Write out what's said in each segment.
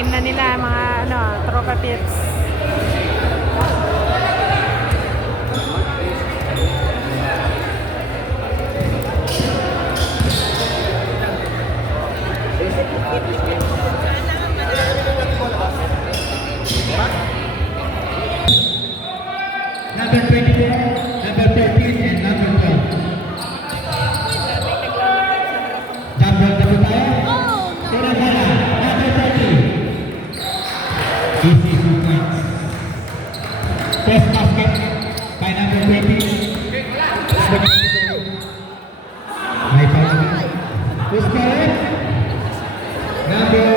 Game na nila mga ano, tropa pits. Number 24, number 13, and number 12. Jump ball na tayo. Tira bola, number 30. Easy 2 points. First basket by number 20. May foul na. Who's calling? Number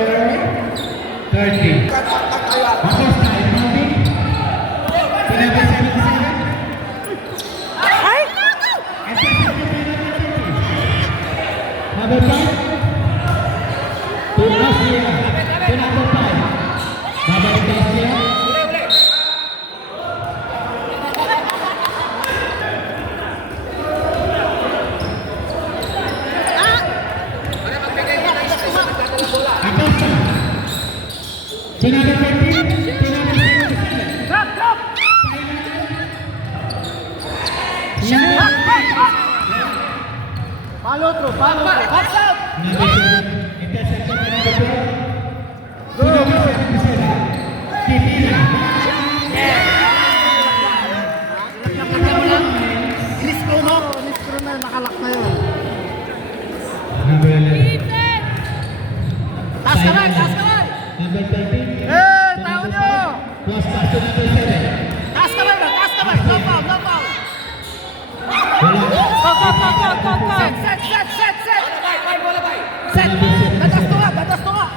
30. Marcos na, Imambi. To number 77. Number 5. To Asia. To number 5. Babalik ke Asia. Acosta. To number 14. To number 77. Drop! Follow through. Pass out! Number 7. Intercepted by number 12. To number 77. Kipila. Iniskro na, nakalak na yun. Number 11. Taas ka lang! Number 13. Tao nyo! Cross pass to number 7. Taas ka lang! No foul! Wala. Go! Set! Batas to nga!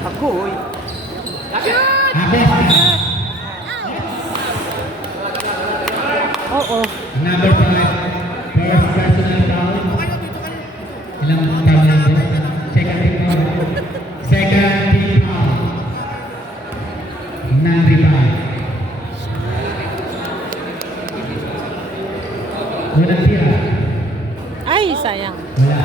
Ako, oy. Acosta. Oo. Number 5. First personal foul. Ilang foul na ito? Second team foul. Second team foul. Non-rebound. Unang tira. Ay, sayang. Wala.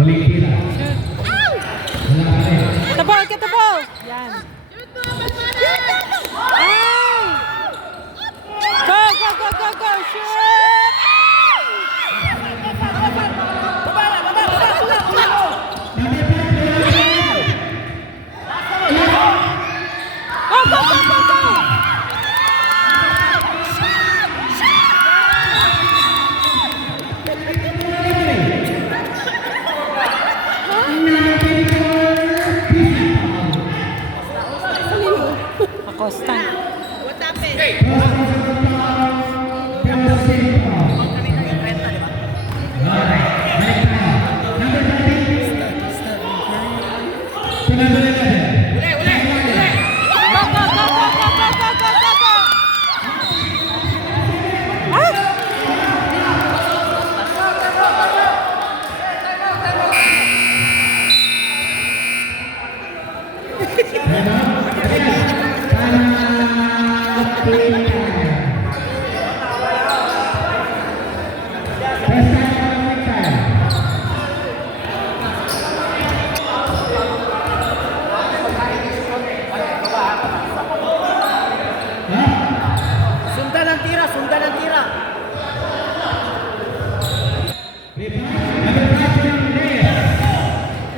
Huling tira. Wala pa rin. Get the ball! Yan. Ay! Go! Shoot! Go! Acosta. What happened? Sundan ang tira.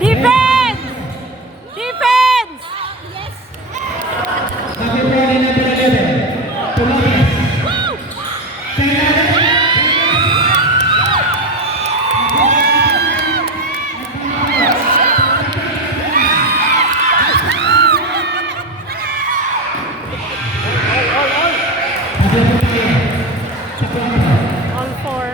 Defense! Yes. All four.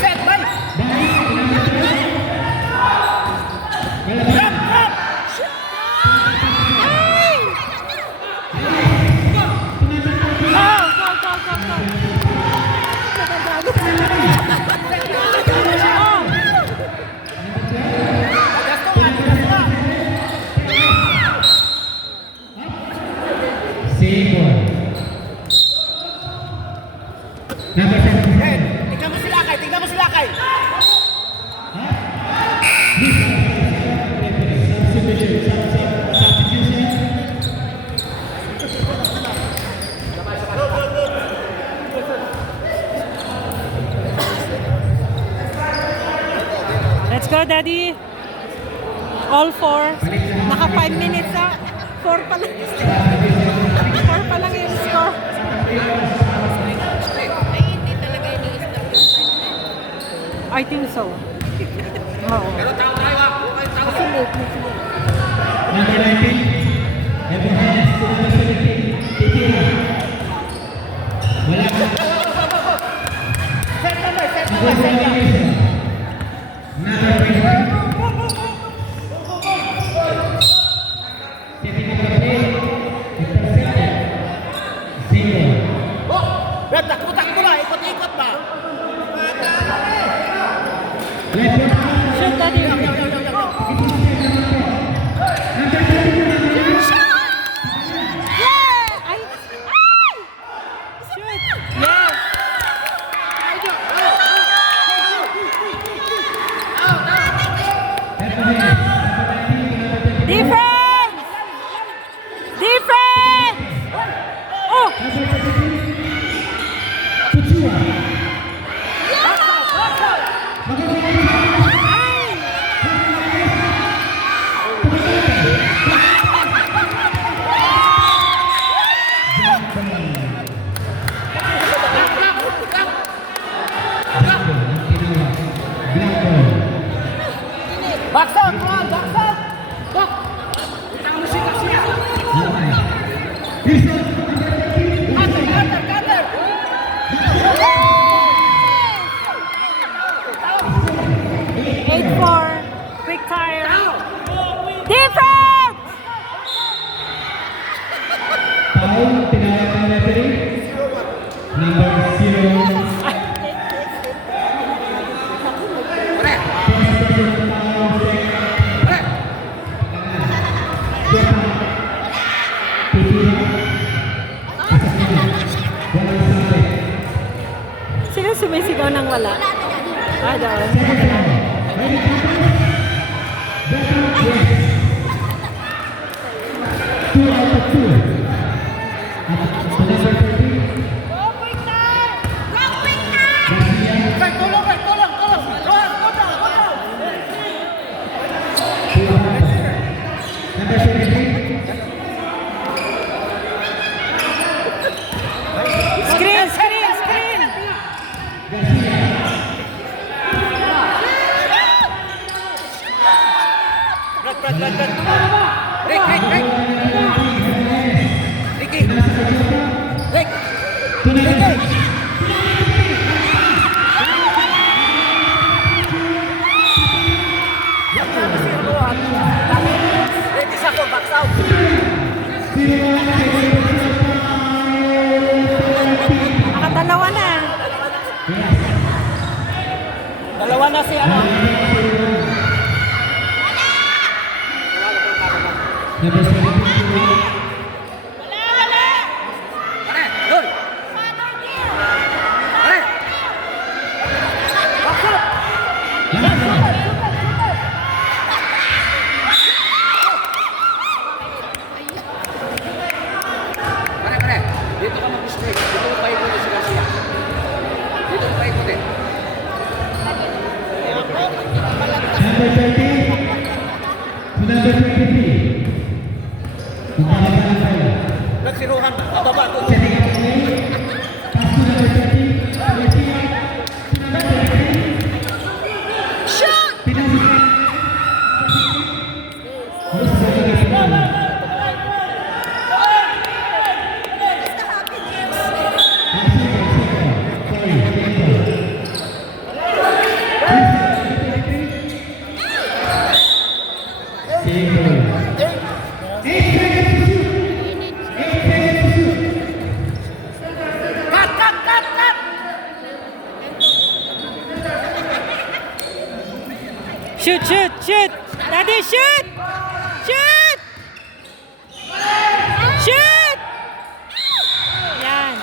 Set, bye. Daddy. All four. Naka 5 minutes na. 4 pa lang. 4 pa lang yung score. Ay, hindi talaga ini-stop yung time na yun. I think so. Oo. Kasi late na sila. Number 19. Every hands to number 17. Titira. Wala ka. Number 17. Number 20. Setting number 8. Intercepted. Single. Brad, takbo na. Ikot-ikot ba? Left foot. Shoot, Daddy. Yeah! Ay! Shoot! Yes! Defense! Defense! Oh! Baksan! Baksan! Bak! Utang mo siya siya! Cutter! 8-4. Quick tire. Defense! Foul, tinawag ng referee. Number 0. Sino sumisigaw ng wala? Ah, doon. Two out of two. Tulong! Number 17. Screen! Ready sa ko, box out! Nakadalawa na. Dalawa na si ano? Number 17. Pare! Doon! Pare! Box out! Pare! Dito ka mag-straight. Dito ka paikutin si Garcia. Dito ka paikutin. Number 30. Number 23. Magpapagana tayo. Nagsiruhan. Bababa doon. Setting up play. Pass to number 30. Number 33. Shoot! Pinasok. Shoot! Daddy, shoot! Shoot! Yan.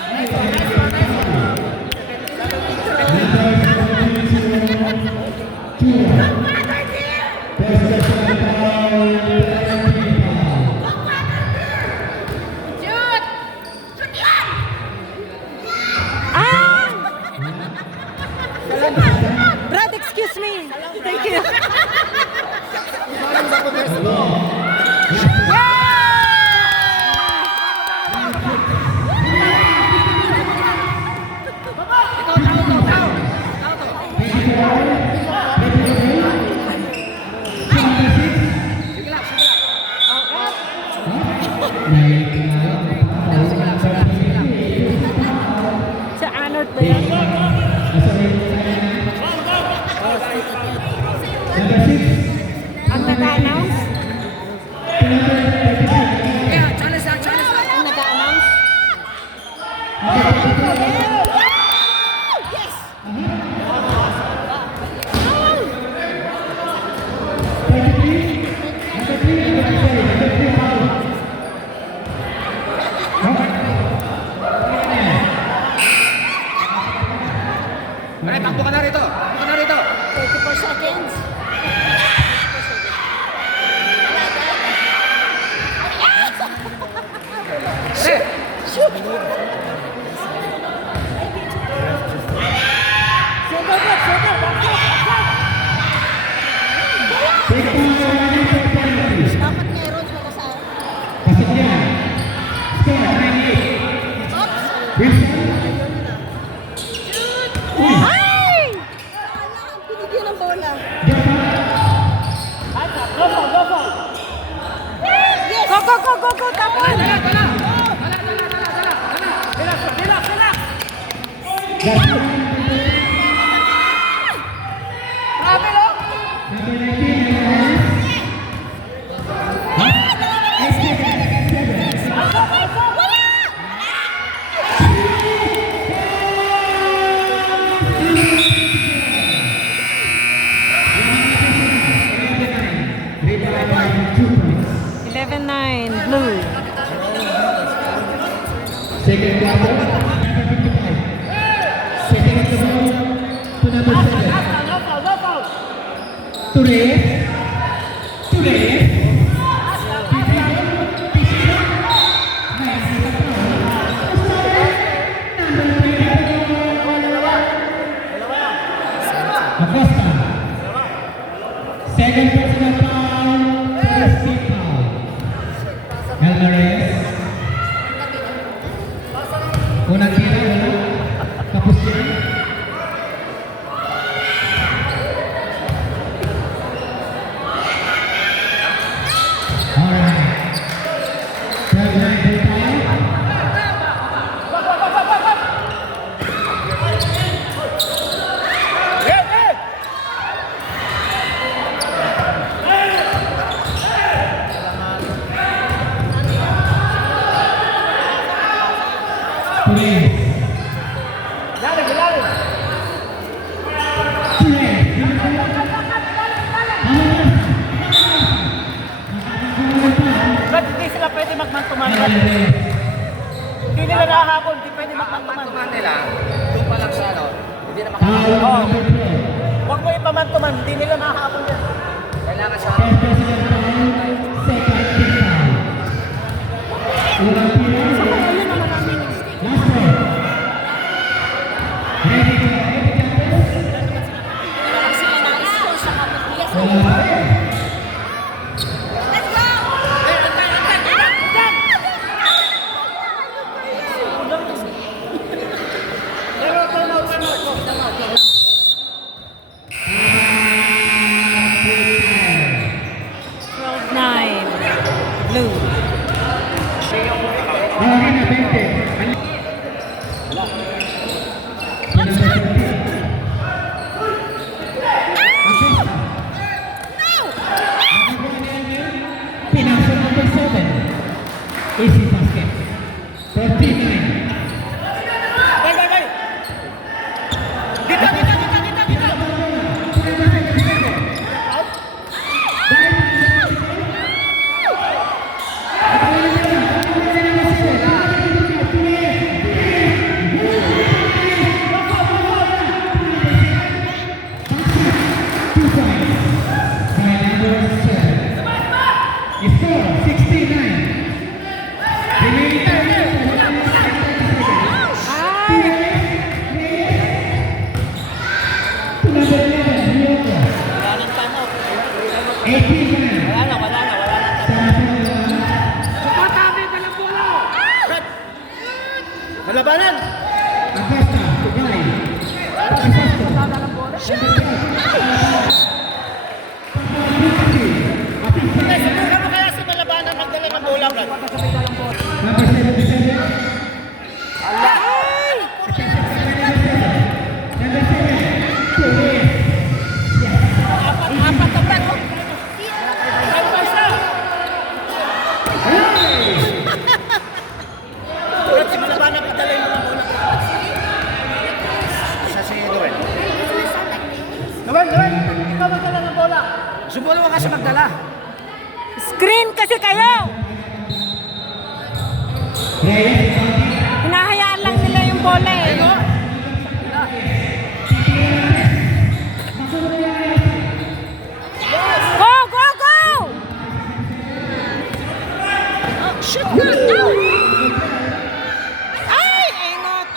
Brad, excuse me. Thank you. Ito, tao. Sige lang. Sa Anort ba yan? Ang nag-announce? Yeah, challenge lang. Ang nag-announce? Yes! Pare, takbo ka na rito. 34 seconds. Pare, Dapat meron sa kasama. Ay! Binigyan ng bola. Go! Tapon! Second 11-9, blue. quarter, second of the ball to number 7. Today. Acosta. Second personal foul, first team foul. Alvarez. Unang tira, wala. Kapos yan. Alright. 12-9 po tayo. Tulis. Ba't hindi sila pwede magman-tuman? Alvarez. Hindi nila nakahabol, hindi pwede magman-tuman. Pagtuman nila, doon pa lang sa ano, hindi na Foul makakagawa. number 4. Huwag mo ipaman-tuman, hindi nila nakahabol yan. Kailangan sa First personal foul, second team foul. Unang tira. Last ball. Ready to go. Wala sila na-score sa kapatid. Wala pa rin. Let's go! 12-9, blue. Okay na, 20. Pinasok number 7. Easy basket. 49. Score 69. Remaining time. To number 11, Lyoko. 18 man. Wala na. Screen kasi kayo! Reyes, Hinahayaan lang nila yung bola eh. Go, go, go! Shoot na! No! Ay, engot!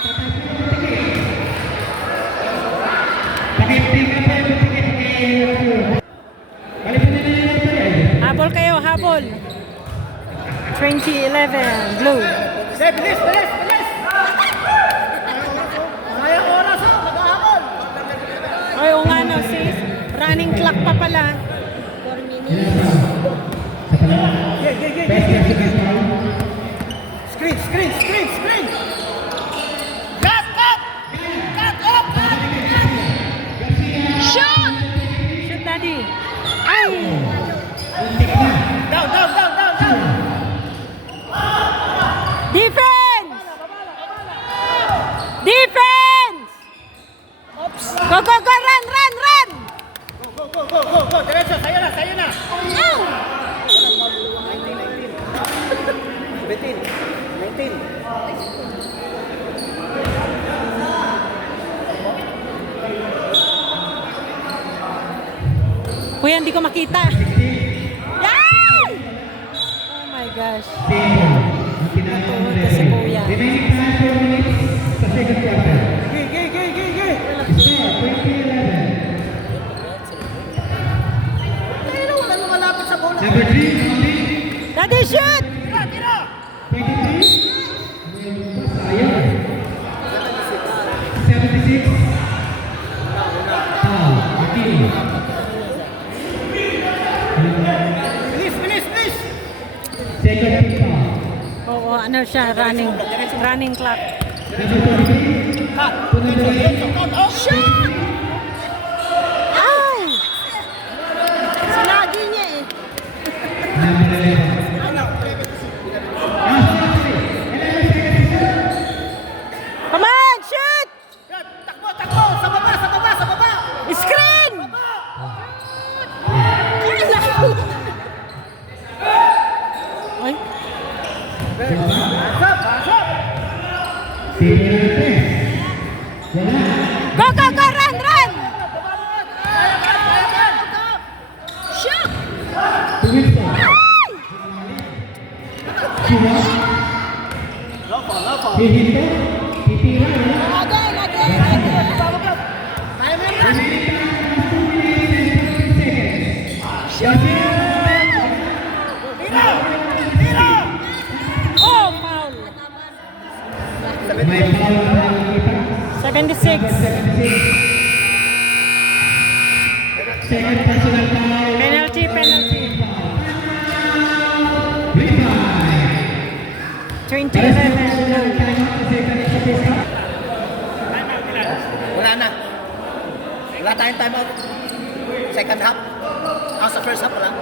Habol kayo, habol. 2011, blue. Bilis, bilis, bilis! Sayang oras ha, mag-ahabol! Ay, o nga no, sis. Running clock pa pala. 4 minutes. Screen, screen, screen, screen! Cut, cut! Cut, up! Shoot! Shoot, daddy. Ay! Down, down, down, down, down! Defense! Defense! Go, go, go, run, run, run! Go, go, go, go, go! Diretso, sa'yo na, sa'yo na! No! 17, 19. Kuya, hindi ko makita. Yan! Oh my gosh. Natuhod ka si Kuya. Remaining time 4 minutes sa second quarter. Gay, gay, gay, gay, gay! Score 2011. Ayun, wala nang malapit sa bola. Number 3, counting. Daddy, shoot! Tira, tira! 23. Sayang. 76. Foul. Aquino. Bilis, bilis, bilis! Second team foul. Oo, ano siya, running clock. Number 23. Cut! To number 8. Cut, out! Shoot! Ay! Sinagi niya eh. Number 11. Come on, shoot! Yan, takbo, takbo! Sa baba, sa baba, sa baba! Screen! Ay, Pasok, pasok! Tirante. Wala. go, go, go, run, run! Shoot! To Wilson. Siwa. Hihinto. Titira. Wala. Again, again! Kaya mo yan, Remaining time 2 minutes and 30 seconds. Garcia. tira! Tira! Oh, foul. May foul na nakikita. 76. Second personal foul. Penalty, penalty. Revive. 2011. Wala na. Wala tayong time out. Second half. Sa first half lang.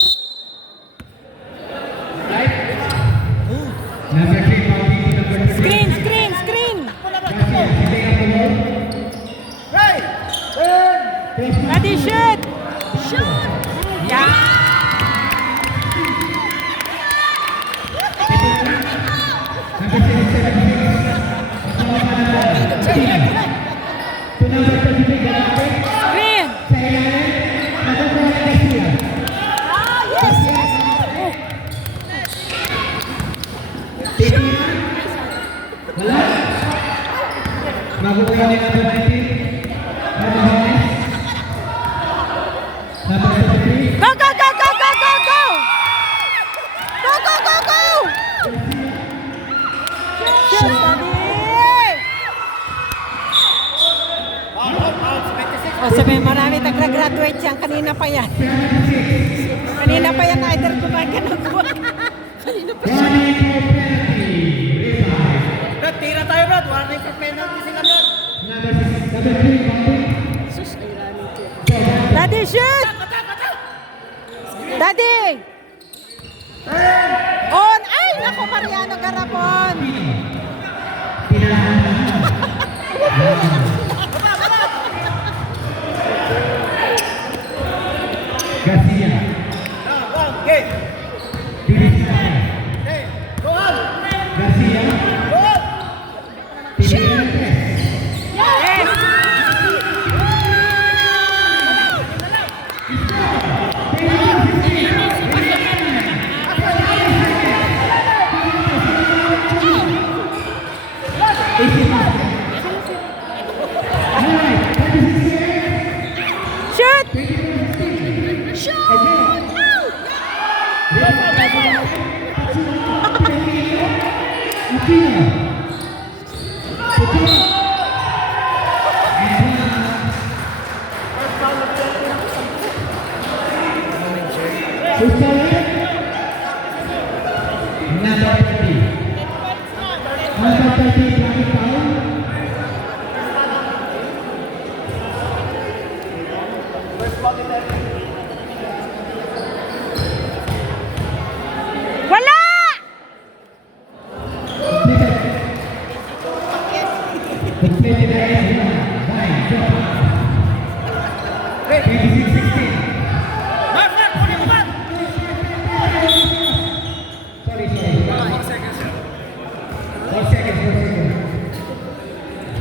Number 3, counting to number 3. Screen, screen, screen! Right! Daddy, shoot! Shoot! Yeah! To number 33, Galante. Screen! Sa ilalim, nakukuha ng Garcia. Ah, yes! Yes! Titira. Wala. Makukuha ni number 19. Marmahones. Number 33. Go, go, go, go, go, go, go! Go, go, go, go! Shoot, Daddy! O, sabi, marami tagra-graduate yan. Kanina pa yan. Kanina pa yan, either gumagano'n. Kanina pa siya. Warning for penalty. Revive. Brad, tira tayo, Brad. Warning for penalty sila, Brad. Number 3, counting. Sus, ay running to. Daddy, shoot! Daddy! On! Ay, naku, Mariano Garapon! Garcia. Game. Wala!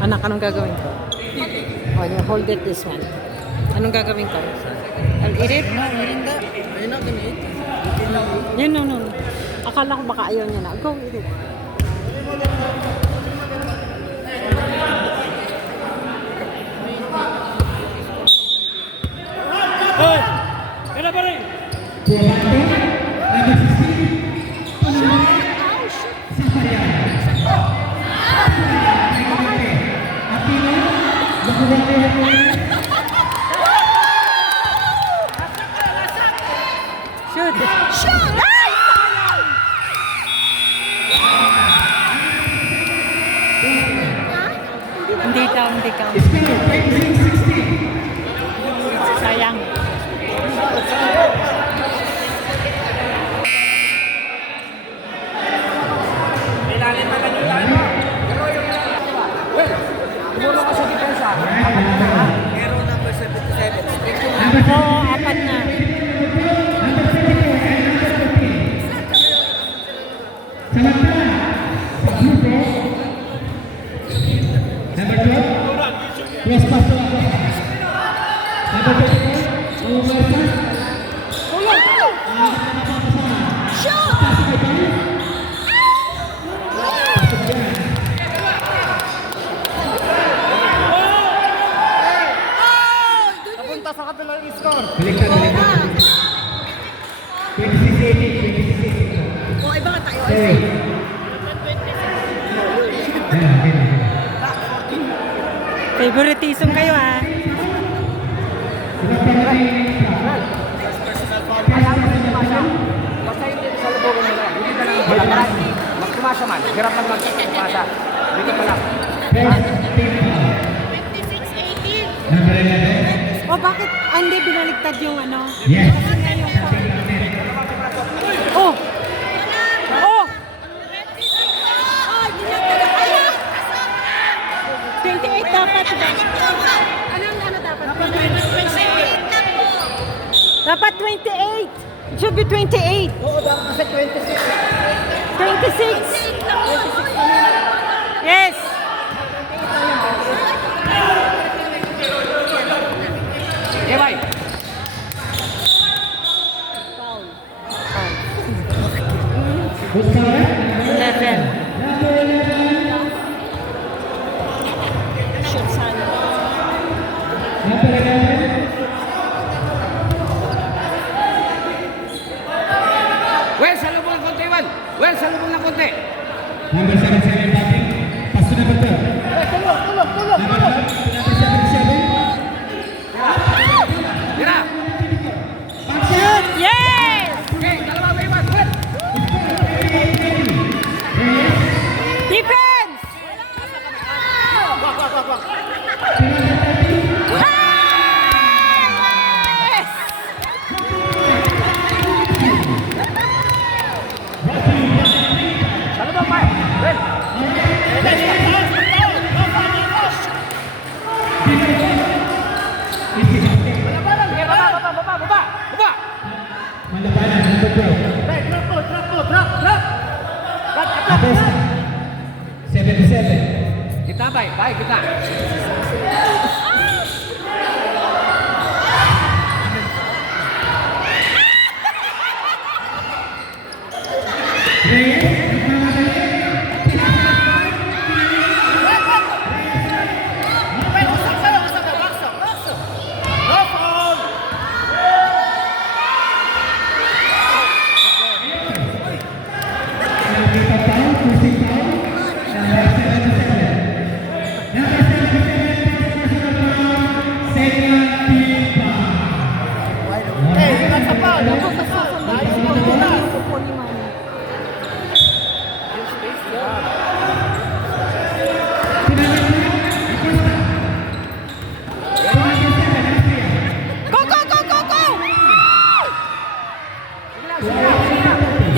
Anak, anong gagawin ko? Oh, you hold it this one. Anong gagawin ko? I'll eat it? No, Melinda, you're not gonna eat. Yeah, no, no, no. Akala ko baka ayaw niya na. Go eat it. Shoot! Shoot! Hindi ka, hindi ka. Sayang. Tumulong ka sa depensa. Meron number 77. Oo, apat na. Number 12, cross pass to Acosta. Number 24, Shoot! Napunta sa kabila yung score. baliktad. 26-18, 26-18. Oh, iba nga tayo. Sorry. Favoritism kayo ah. Basta hindi sa lubugan mo na. Hindi ka lang magpapalagay. Magkumasa man. Hirap lang magkumasa. Dito pa lang. Number 11. O bakit hindi binaligtad yung ano? Yes. Oh! Oh! 28 dapat. Anong ano dapat? Dapat 28. It should be 28. Oo, dapat kasi 26. 26. Yes. Okay, bye. Who's covered? 11. Number 11. Shoot sana. Number 11. Well, sa lubong ng konti, Iwan. Well, sa lubong ng konti. Number 77 batting. Pass to number 12. Number 77. Tira. Action! Yes! Okay, dalawa ba, Iwan? Well. Defense! Yes! Sa lubong, Mike. Well. Okay, baba. Malabanan, number 12. Acosta. 77. Kita, bay. Bay, kita. Reyes, nagmamadali.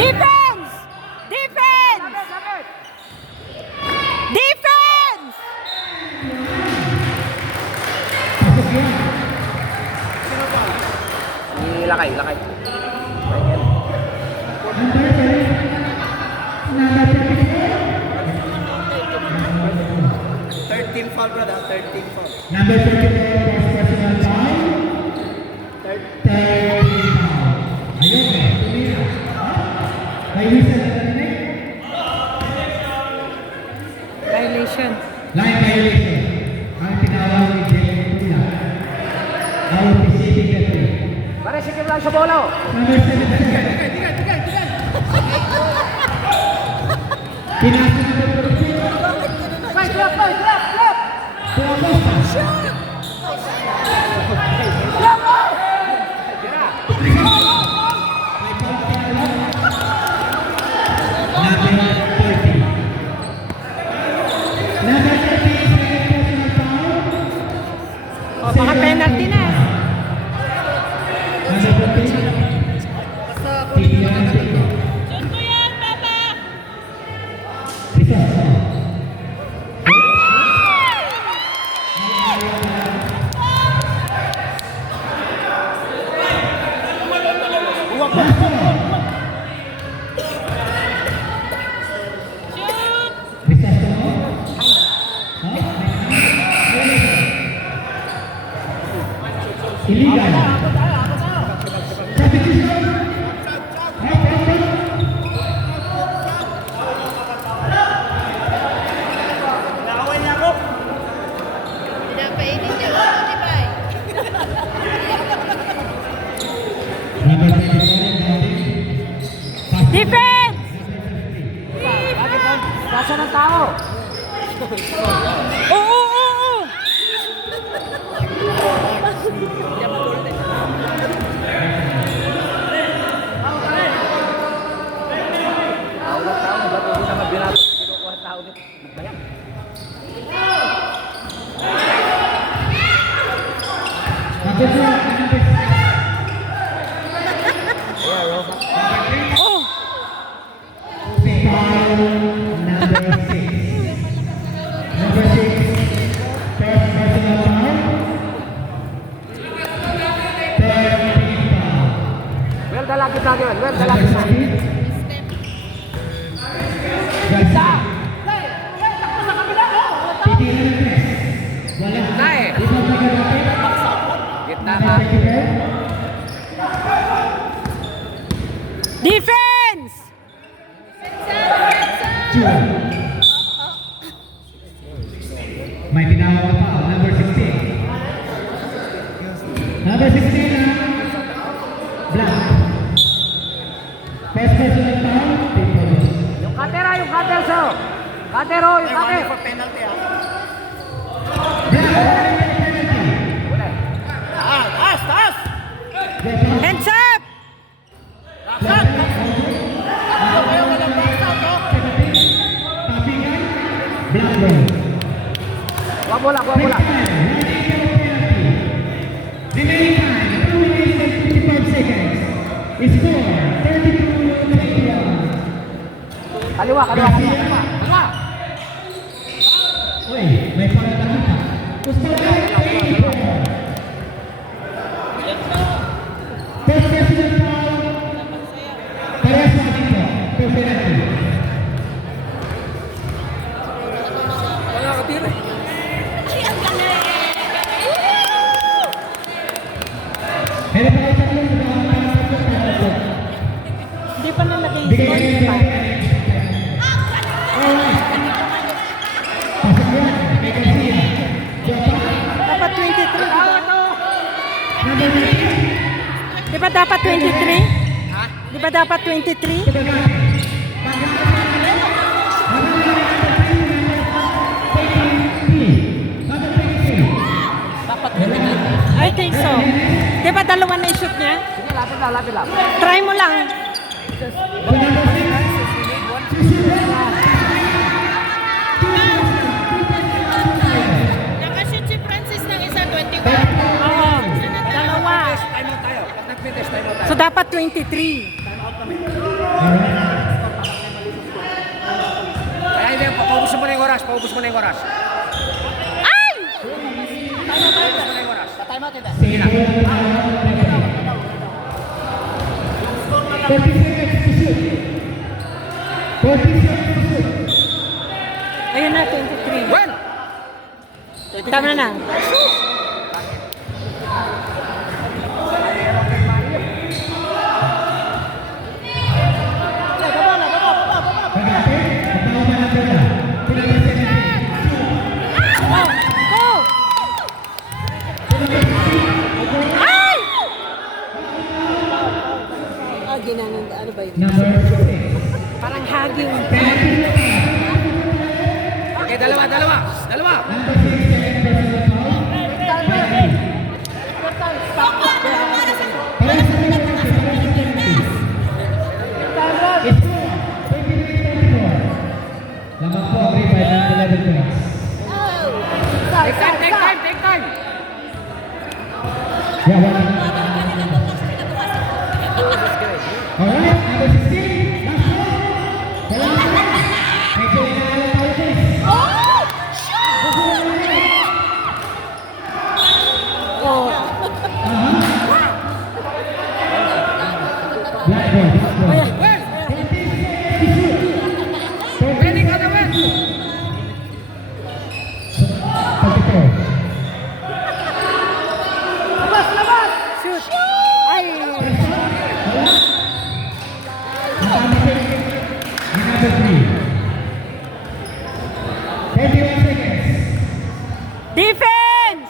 Defense! Defense! Defense! Pasok yan. Ilakay, ilakay. Number 13 foul, brother. 13 foul. Number 34, first personal foul. 13 foul. Ayun eh, tumira. May whistle na narinig? Violation. Line violation. Ang tinawag ni Jalen Tula. Out receiving the three. Pare, sikip lang sa bola. Number 77. Pinasa number 46. Puamosta. Number 30. Number 30, second personal foul. O, baka penalty na. Number 30. Tignan natin. Risas. Risas to mo? Illegal. Substitution. Number 34, Defense! Kasa ng tao. Oo, oo, oo. Tao ng tao. Ba't hindi naman binato? Kinukuha ang tao nito. Magbayan. Number 4, number 6. Oh, Foul number 6. Number 6, first personal foul. Third team foul. Well, dalagit lang yun. Well, Number dalagit lang. 17. Garcia. Titira ng press. Wala. Gitna eh. Di ba magagapit? Gitna ka. Number 34. defense! May tinawag na foul, number 16. Number 16 na Black. First personal foul, people. Yung cutter yung cutter, sir. Cutter, oh, yung cutter. For penalty, ah. Black, penalty. Wala. Taas, taas! Red foul. Hands up! Black, Papigan, Black ball. Wag bola, wag bola. Remaining time, 2 minutes and 55 seconds. Score, 32-21. Kaliwa, kaliwa, kaliwa. Kaliwa. Uy, may foul na nakita. Ustad, 84. First personal foul. Parehas na dito. For penalty. Wala ka tira. Meron pa kayo tatlong penalty. Hindi pa nalagay yung Bigay score. kayo di ba? Alright. Pasok yan. Kay Garcia. Jota. Dapat 23, di ba? Number 19. Di ba dapat 23? Di ba dapat 23? I think so. Di ba dalawa na i-shoot niya? Sige, lapit lang, lapit lang. Try mo lang. Nakashoot si Francis ng isa, 21. Oo. Dalawa. Time out tayo. Pag nag-finish, time out tayo. So dapat 23. Kaya hindi, paubos mo na yung oras. Paubos mo na yung oras. Ay! Paubos mo na yung oras. Sa time out ito. Sige na. 40 seconds to shoot. 40 seconds to shoot. Ayun na, 23. Well, Tama na. Ay! Ah, ginanong, ano ba yun? Number 6. Parang haging. okay, dalawa. Lamang po, revive ng 11 points. Take time. Yeah, one. Alright, number 16. Last one. Medyo inaalam tayo, guys. Oh. Black ball, black ball. Ayan. Well, ready ka na, Well. 44. Shoot. Ay. Number 3. 31 seconds. Defense!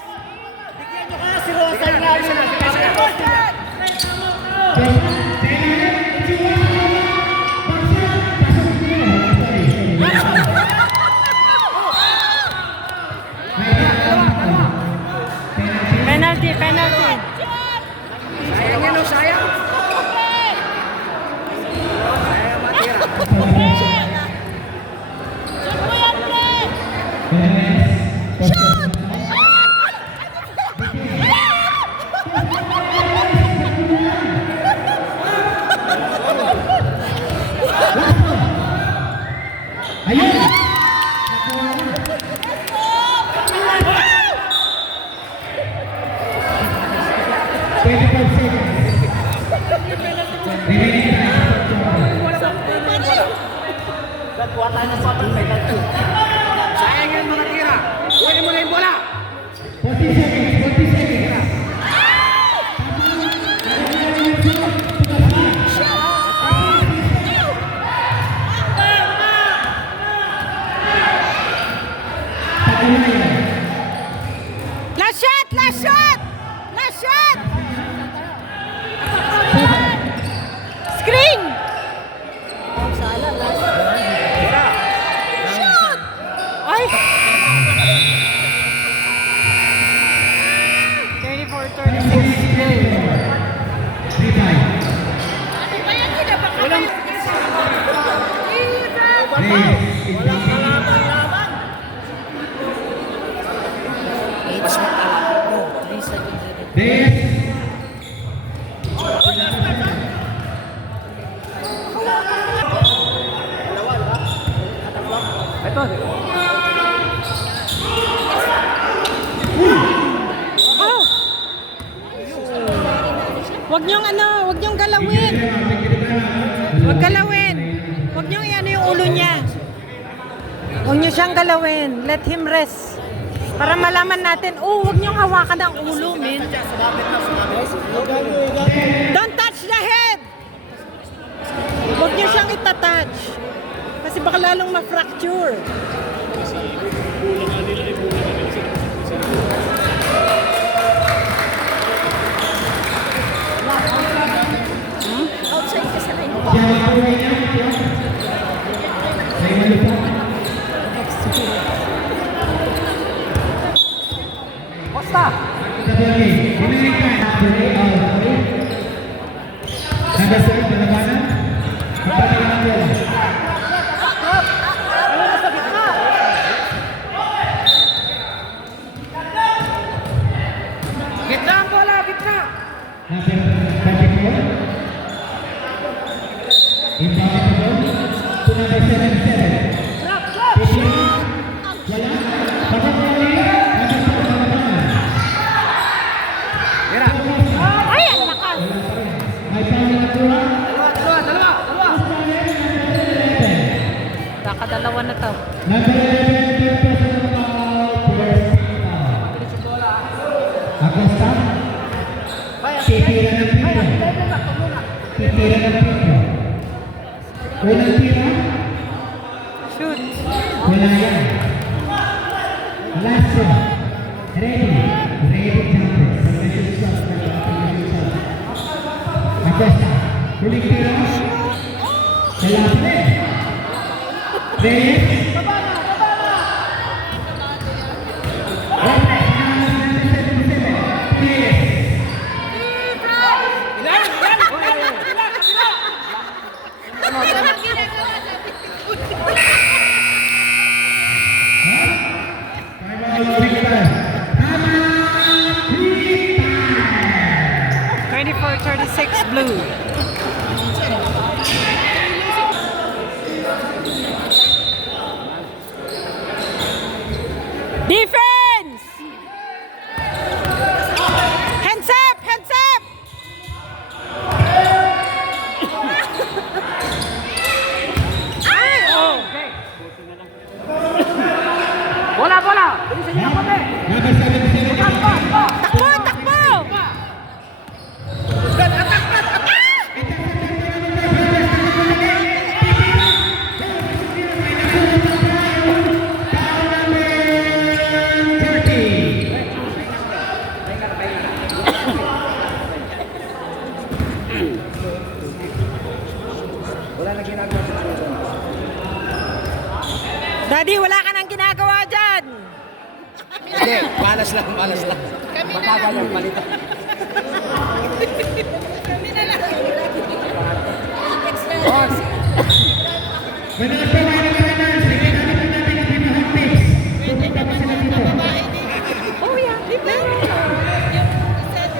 Penalty. Sayang yan, oh, sayang. Sayang matira. Ayun! Sayang yan, mga tira. Kunin mo na yung bola. 40 seconds, 40 seconds. Last shot! Screen! Shoot! Ay! 34-36. Walang... Ito. Oh! Wag niyong galawin. Wag galawin. Wag niyong iano yung ulo niya. Wag niyo siyang galawin. Let him rest. Para malaman natin, wag niyong hawakan ang ulo, men. Don't touch the head. Wag niyo siyang itatouch. Kasi baka lalong ma-fracture. Costa. Gitna ang bola, gitna. Inbound. Bakit ako? To number 77. Pipili. Wala. Pagkakali. Number 7. Tira. Ay, ang lakas. May foul na nakuha. Dalawa. Kakadalawa na to. Number 11, third personal foul. First foul. Acosta. Titira ng pito. Titira ng pito. Unang tira. Shoot. Wala yan. Last shot. Ready. Ready jumper. Permission shot. Permission shot. Acosta. Huling tira. Kalapit. Reyes. Twenty-four, 36 blue. Defense! Hands up! Hands up! Ay! Oh! Bola. Bilisan niyo ang kote. Number 77. Takbo! Takbo! Wala na ginagawa sa susunod. Daddy, wala ka nang ginagawa dyan! Hindi, malas lang. Matagal yung palito. May nagpawa ng finance. Sige, hanap natin ang pinahang tips. Pupunta pa sila dito. Oh, yeah.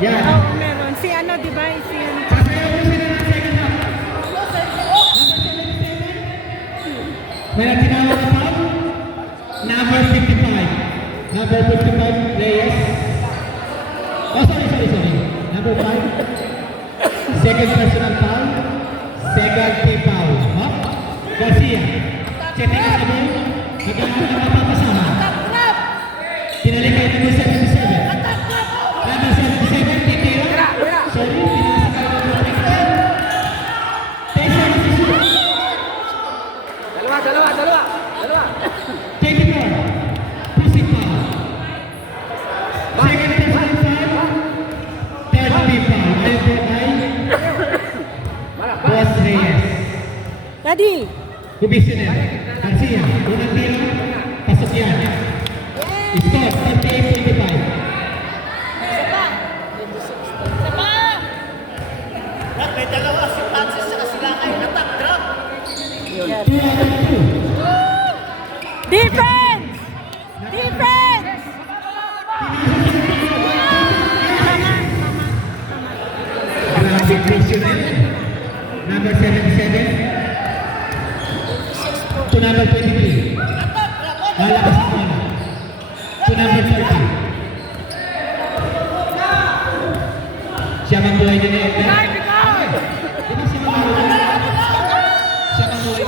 Yan. Oh, meron. Si ano, di ba? Si ano. Sasayaw mo sila ng second half. May nagtinawag na foul. Number 55. Number 55, Reyes. Oh, sorry. Number 5. Second personal foul. Second team foul. Oh? Garcia. Checking out the ball. Nagkaroon ng mapapasama. Tinalikan number 77. Number 77, titira. Sorry, pinasakay ng number 10 seconds to shoot. Dalawa. 24. Pushing foul. Second personal foul. Third team foul. Ayun po ay Boss Reyes. Daddy! Commissioner Garcia. Unang tira. Pasok yan. Score 38-25. May dalawa si Francis sa sila kayo. Attack, drop. 2 out of 2. Defense! Defense! Grabe Commissioner. Number 77. To number 23. Lalakas ang bola. To number 30. Siya magbuhay niya na ito. Di ba siya magbuhay? Siya magbuhay.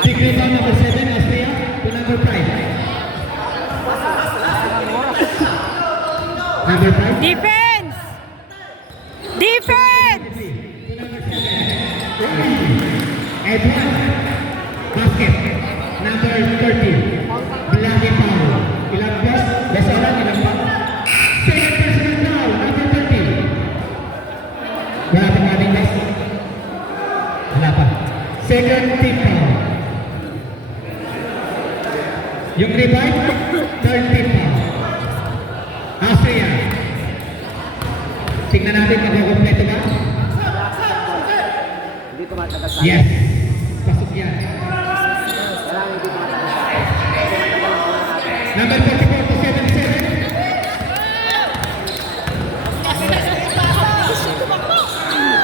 Big rebound number 7, Austria. To number 5. Number 5. Defense! Defense! Edward. Basket. Number 30. Blackie Paul. Ilang plus? Besoran, ilang pa? Second personal foul. Number 30. Wala pang ating guys. Wala pa. Second team foul. Yung rebound, third team foul. Austria. Tingnan natin kung kompleto ba. Hindi tumatagas sa Yes. Pasok yan. Kailangan hindi tumatagas. Number 34 to 77.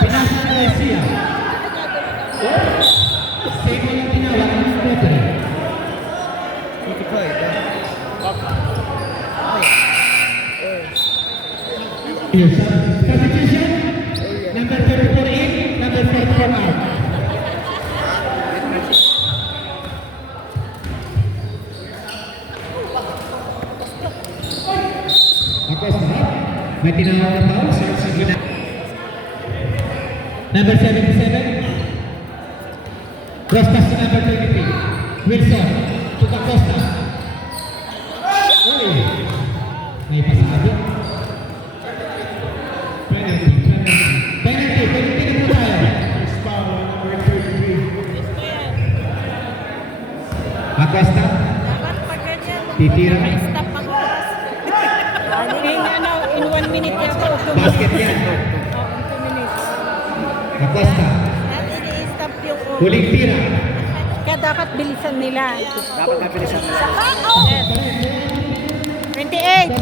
Pinasa ng Garcia. Substitution. Number 34 in, number 44 out. Acosta. May tinawag na foul. Starts sa gina. Number 77. Cross pass to number 23. Wilson. To Acosta. Uy. May pasado. Penalty. Penalty na po tayo. Acosta. Titira. Stop ang oras. In 1 minute na ito. Basket yan. Oh, in 2 minutes. Acosta. Stop yung oras. Huling tira. Kaya dapat bilisan nila. Dapat mabilisan mo. Yes. 28.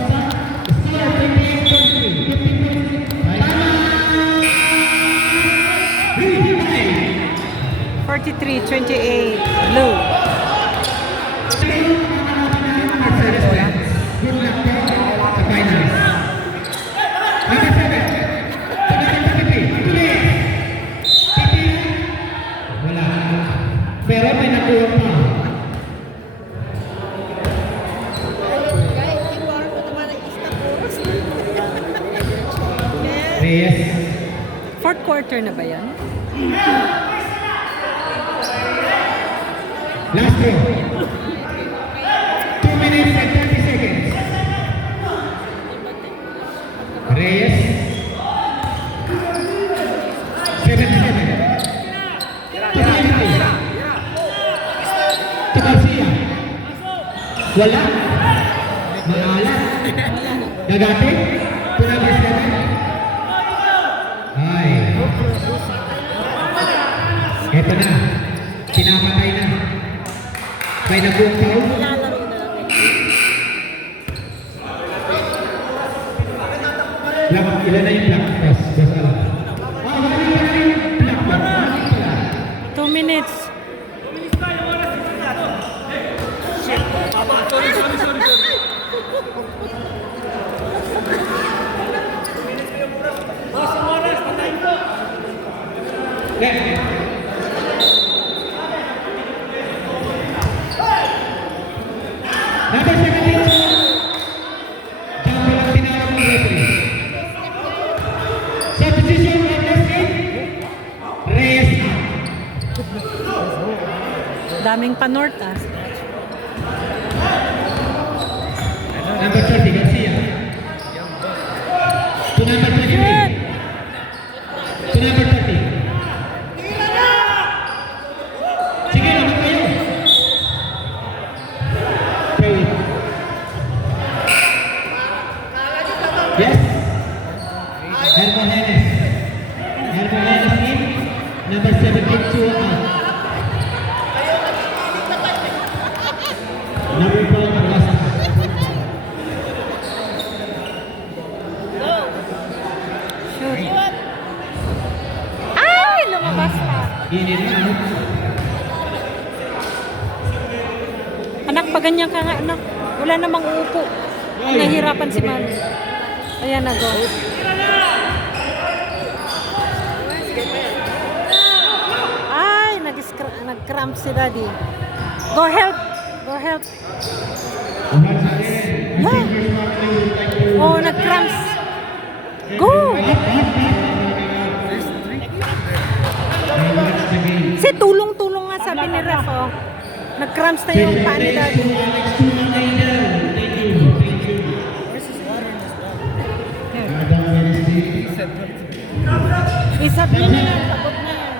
Forty-three, 28. Blue. Good luck po sa finals. Number 7. Wala. Pero may nakuha pa. Reyes. Fourth quarter na ba yan? Last row. 2 minutes and 30 seconds. Reyes. 77. To Garcia. Wala. Maalat. Gagate. To number 7. Ay. Eto na. Pinapatay na. May nabuong tao. Ilan na yung black cross? Boss Alan. Wala na yung black cross. 2 minutes. Number 17. Jumper ang tinawag ng referee. Substitution of Leslie. Reyes out. Daming pa-north ah. Number 30, Garcia. To number 23. To number 30. Sige, naman kayo. Wait. Yes. Hermogenes. Hermogenes in. Number 17, 2 out. Number 4, Acosta. Shoot. Ay! Lumabas pa. Ini na ano? Anak, pa ganyan ka nga, anak. Wala namang uupo. Ay, nahihirapan si mami. Ayan na, go. Ay, nag-cramp si daddy. Go help. Go help. Once again, Yeah. Oh, nag-cramps. Go! Si tulong-tulong nga sabi ni Ref, oh. Nag-cramps na yung paa ni daddy. Isab niya na yan, pagod na yan.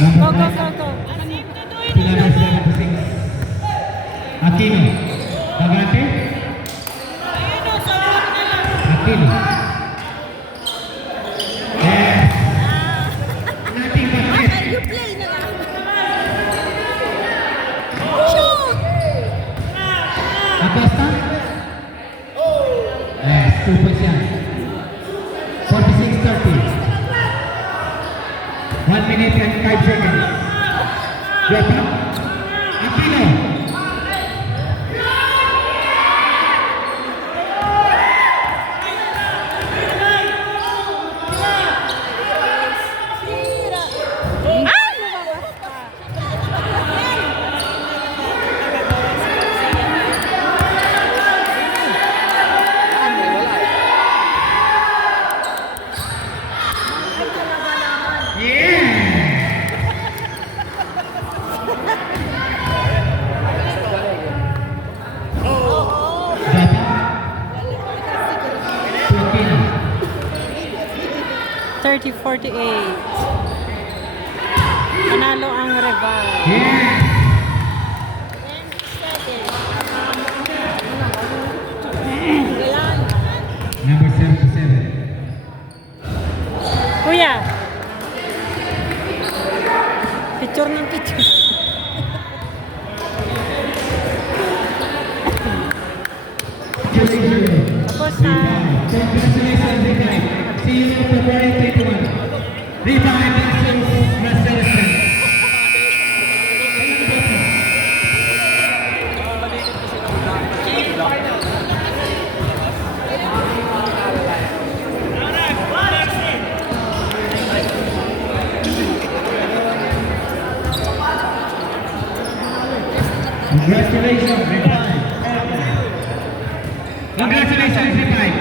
Go, go, go, go. Aquino. Bagate. Aquino. Yes. Nothing but yes. You play na lang. Shoot! Acosta. Yes, 2 points yan. 46-30. 1 minute and 5 seconds. Drop up. Aquino. Panalo ang rival. Yes! Number 77. Kuya. Picture ng picture. Tapos na. Congratulations, Revive. See you on February 21. Revive versus Restoration. Congratulations, Revive. Congratulations, Revive.